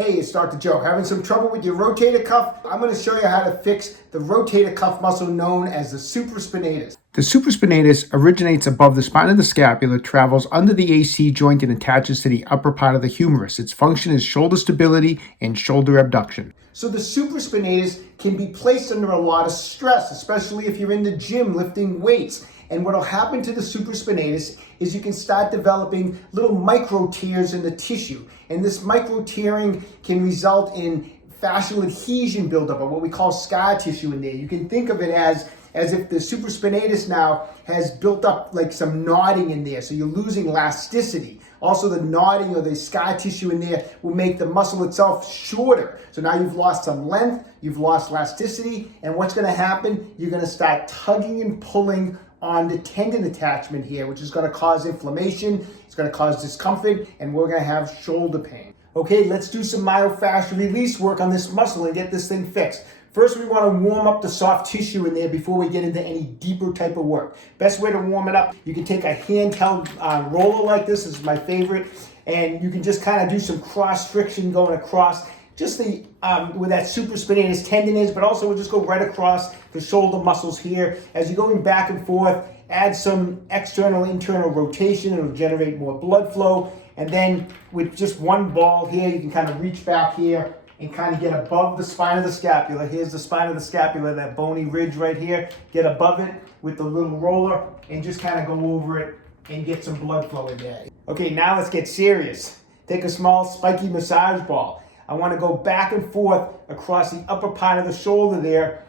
Hey, it's Dr. Joe. Having some trouble with your rotator cuff? I'm going to show you how to fix the rotator cuff muscle known as the supraspinatus. The supraspinatus originates above the spine of the scapula, travels under the AC joint, and attaches to the upper part of the humerus. Its function is shoulder stability and shoulder abduction. So the supraspinatus can be placed under a lot of stress, especially if you're in the gym lifting weights. And what will happen to the supraspinatus is you can start developing little micro tears in the tissue. And this micro tearing can result in fascial adhesion buildup, or what we call scar tissue in there. You can think of it as if the supraspinatus now has built up like some knotting in there. So you're losing elasticity. Also, the knotting or the scar tissue in there will make the muscle itself shorter. So now you've lost some length, you've lost elasticity, and what's going to happen? You're going to start tugging and pulling on the tendon attachment here, which is going to cause inflammation, it's going to cause discomfort, and we're going to have shoulder pain. Okay, let's do some myofascial release work on this muscle and get this thing fixed. First, we want to warm up the soft tissue in there before we get into any deeper type of work. Best way to warm it up, you can take a handheld roller like this is my favorite, and you can just kind of do some cross friction going across just the where that supraspinatus tendon is, but also we'll just go right across the shoulder muscles here. As you're going back and forth, add some external, internal rotation. It'll generate more blood flow. And then with just one ball here, you can kind of reach back here and kind of get above the spine of the scapula. Here's the spine of the scapula, that bony ridge right here. Get above it with the little roller and just kind of go over it and get some blood flow in there. Okay, now let's get serious. Take a small spiky massage ball. I want to go back and forth across the upper part of the shoulder there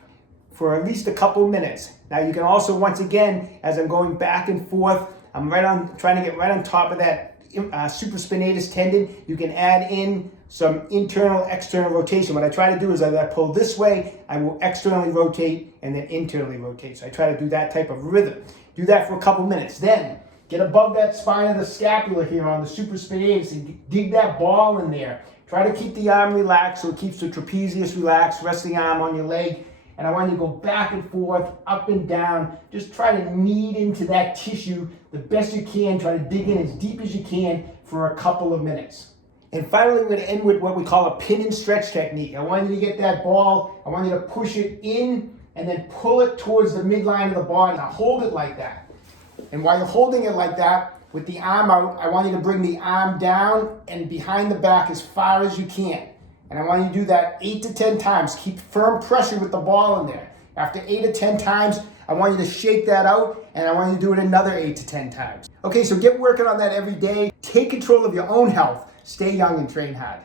for at least a couple minutes. Now you can also, once again, as I'm going back and forth, I'm trying to get right on top of that supraspinatus tendon. You can add in some internal, external rotation. What I try to do is as I pull this way, I will externally rotate and then internally rotate. So I try to do that type of rhythm. Do that for a couple minutes. Then get above that spine of the scapula here on the supraspinatus and dig that ball in there. Try to keep the arm relaxed so it keeps the trapezius relaxed, resting arm on your leg. And I want you to go back and forth, up and down. Just try to knead into that tissue the best you can. Try to dig in as deep as you can for a couple of minutes. And finally, we're going to end with what we call a pin and stretch technique. I want you to get that ball. I want you to push it in and then pull it towards the midline of the body. Now hold it like that. And while you're holding it like that, with the arm out, I want you to bring the arm down and behind the back as far as you can. And I want you to do that 8 to 10 times. Keep firm pressure with the ball in there. After 8 to 10 times, I want you to shake that out, and I want you to do it another 8 to 10 times. Okay, so get working on that every day. Take control of your own health. Stay young and train hard.